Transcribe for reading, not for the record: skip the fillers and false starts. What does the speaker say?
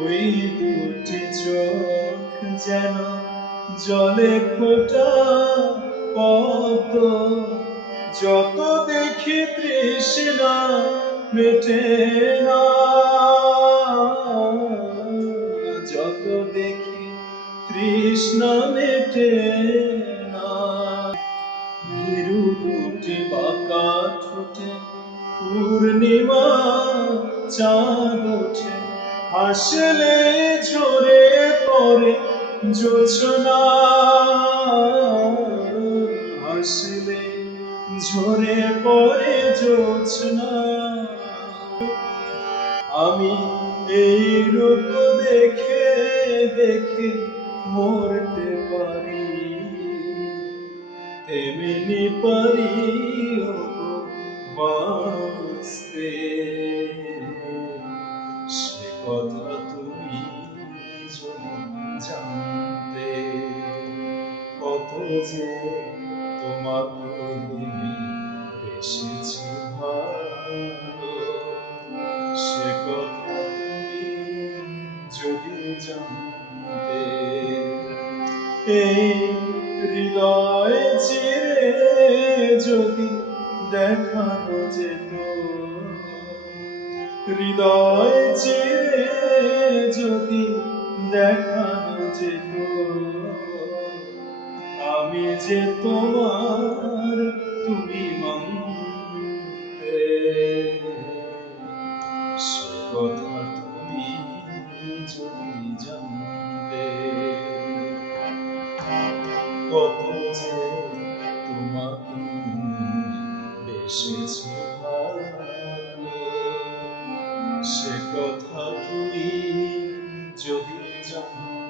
ওই দুটি চোখ যেন জলে ফোটা পদ্ম, যত দেখি তৃষ্ণা মেটে না, যত দেখি তৃষ্ণা মেটে না। ভীরু দুটি বাঁকা ঠোঁটে পূর্ণিমা চাঁদ ওঠে, হাসলে ঝরে পড়ে জোছনা, হাসলে ঝরে পড়ে জোছনা। আমি এই রূপ দেখে দেখে মরতে পারি, তেমনি পারি বাঁচতে। সে কথা তুমি যদি জানতে, কত যে তোমাকে বেসেছি ভালো, সে কথা তুমি যদি জানতে। এই হৃদয় চিরে যদি দেখানো যেত, হৃদয় চিরে যদি দেখানো যেত, আমি যে তোমার তুমি মানতে। সে কথা তুমি যদি জানতে, কত যে তোমাকে বেসেছি ভালো, সে কথা তুমি যদি জানতে।